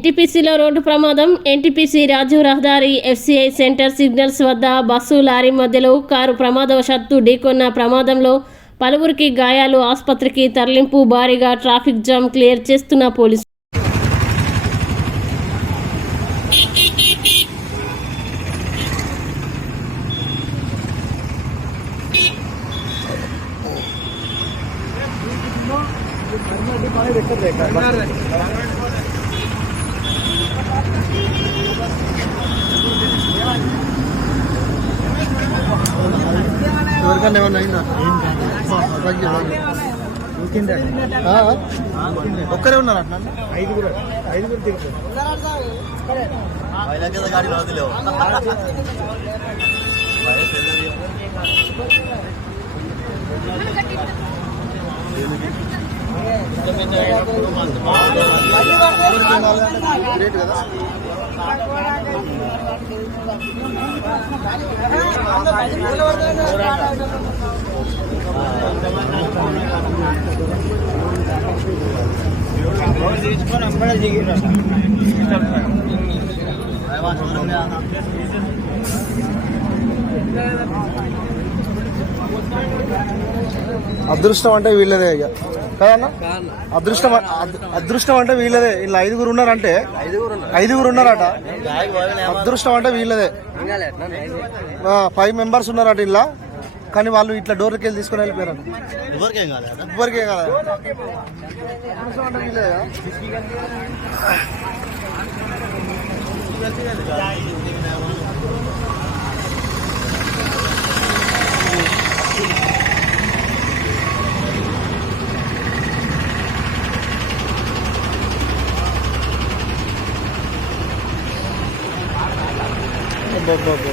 ఎన్టీపీసీలో road ప్రమాదం. NTPC Rajiv రహదారి FCI centre signals వద్ద బస్సు లారీ మధ్యలో కారు ప్రమాదవశాత్తు ఢీకొన్న ప్రమాదంలో పలువురికి గాయాలు. ఆసుపత్రికి తరలింపు. భారీగా ట్రాఫిక్ జామ్ క్లియర్ చేస్తున్న పోలీసులు. ఎవరికన్నా ఏమన్నా అయిందా? ఒక్కరే ఉన్నారు అట్లా ఐదుగురు గ్రేట్ కదా. అదృష్టం అంటే వీళ్ళదే ఇక కదన్నా. అదృష్టం అంటే వీళ్ళదే. ఇలా ఐదుగురు ఉన్నారంటే ఐదుగురు ఉన్నారట. అదృష్టం అంటే వీళ్ళదే. 5 మెంబర్స్ ఉన్నారట ఇలా. కానీ వాళ్ళు ఇట్లా డోర్లకి వెళ్ళి తీసుకుని వెళ్ళిపోయారట. ఎవరికేం కాదు. అదృష్టం అంటే వీళ్ళదే. Bob.